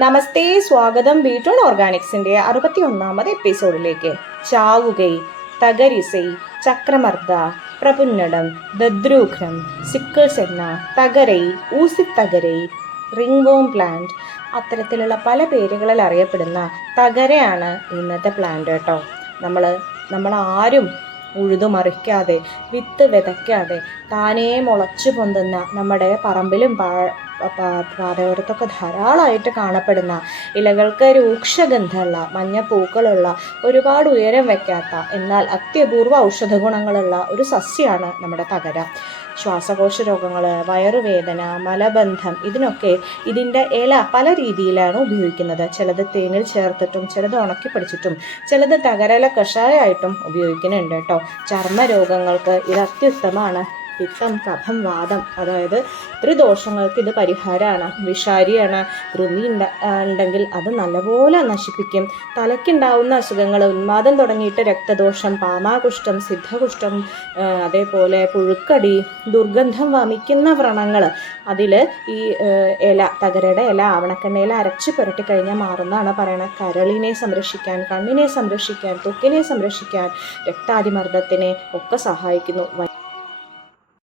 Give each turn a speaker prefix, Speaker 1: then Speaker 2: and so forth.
Speaker 1: നമസ്തേ സ്വാഗതം ബീറ്റോൺ ഓർഗാനിക്സിന്റെ അറുപത്തി ഒന്നാമത് എപ്പിസോഡിലേക്ക്. ചാവുകൈ തകരിസൈ ചക്രമർദ്ദ പ്രപുന്നടം ദദ്രൂഘ്നം സിക്കിൾ സെന്ന തകരൈ ഊസിത്തകരൈ റിംഗ്വോം പ്ലാന്റ്. അത്തരത്തിലുള്ള പല പേരുകളിൽ അറിയപ്പെടുന്ന തകരയാണ് ഇന്നത്തെ പ്ലാന്റ് കേട്ടോ. നമ്മൾ നമ്മൾ ആരും ഉഴുതുമറിക്കാതെ വിത്ത് വിതയ്ക്കാതെ താനേ മുളച്ചു പൊന്തുന്ന നമ്മുടെ പറമ്പിലും പാ- പാതയോരത്തൊക്കെ ധാരാളമായിട്ട് കാണപ്പെടുന്ന ഇലകൾക്ക് രൂക്ഷഗന്ധമുള്ള മഞ്ഞ പൂക്കളുള്ള ഒരുപാട് ഉയരം വയ്ക്കാത്ത എന്നാൽ അത്യപൂർവ ഔഷധ ഗുണങ്ങളുള്ള ഒരു സസ്യമാണ് നമ്മുടെ തകര. ശ്വാസകോശ രോഗങ്ങൾ വയറുവേദന മലബന്ധം ഇതിനൊക്കെ ഇതിന്റെ ഇല പല രീതിയിലാണ് ഉപയോഗിക്കുന്നത്. ചിലത് തേനിൽ ചേർത്തിട്ടും ചിലത് ഉണക്കി പിടിച്ചിട്ടും ചിലത് തകരല കഷായമായിട്ടും ഉപയോഗിക്കുന്നുണ്ട് കേട്ടോ. ചർമ്മ രോഗങ്ങൾക്ക് ഇത് അത്യുത്തമമാണ്. പിത്തം കഫം വാദം. അതായത് ത്രിദോഷങ്ങൾക്ക് ഇത് പരിഹാരമാണ് വിഷാരിയാണ് കൃമി ഉണ്ട ഉണ്ടെങ്കിൽ അത് നല്ലപോലെ നശിപ്പിക്കും. തലയ്ക്കുണ്ടാവുന്ന അസുഖങ്ങൾ ഉന്മാദം തുടങ്ങിയിട്ട് രക്തദോഷം പാമാകുഷ്ഠം സിദ്ധകുഷ്ഠം അതേപോലെ പുഴുക്കടി ദുർഗന്ധം വമിക്കുന്ന വ്രണങ്ങൾ. അതിൽ ഈ ഇല തകരയുടെ ഇല ആവണക്കെണ്ണയിൽ അരച്ച് പുരട്ടി കഴിഞ്ഞാൽ മാറുന്നതാണ് പറയണത് കരളിനെ സംരക്ഷിക്കാൻ കണ്ണിനെ സംരക്ഷിക്കാൻ ത്വക്കിനെ സംരക്ഷിക്കാൻ രക്താതിമർദ്ദത്തിനെ ഒക്കെ സഹായിക്കുന്നു.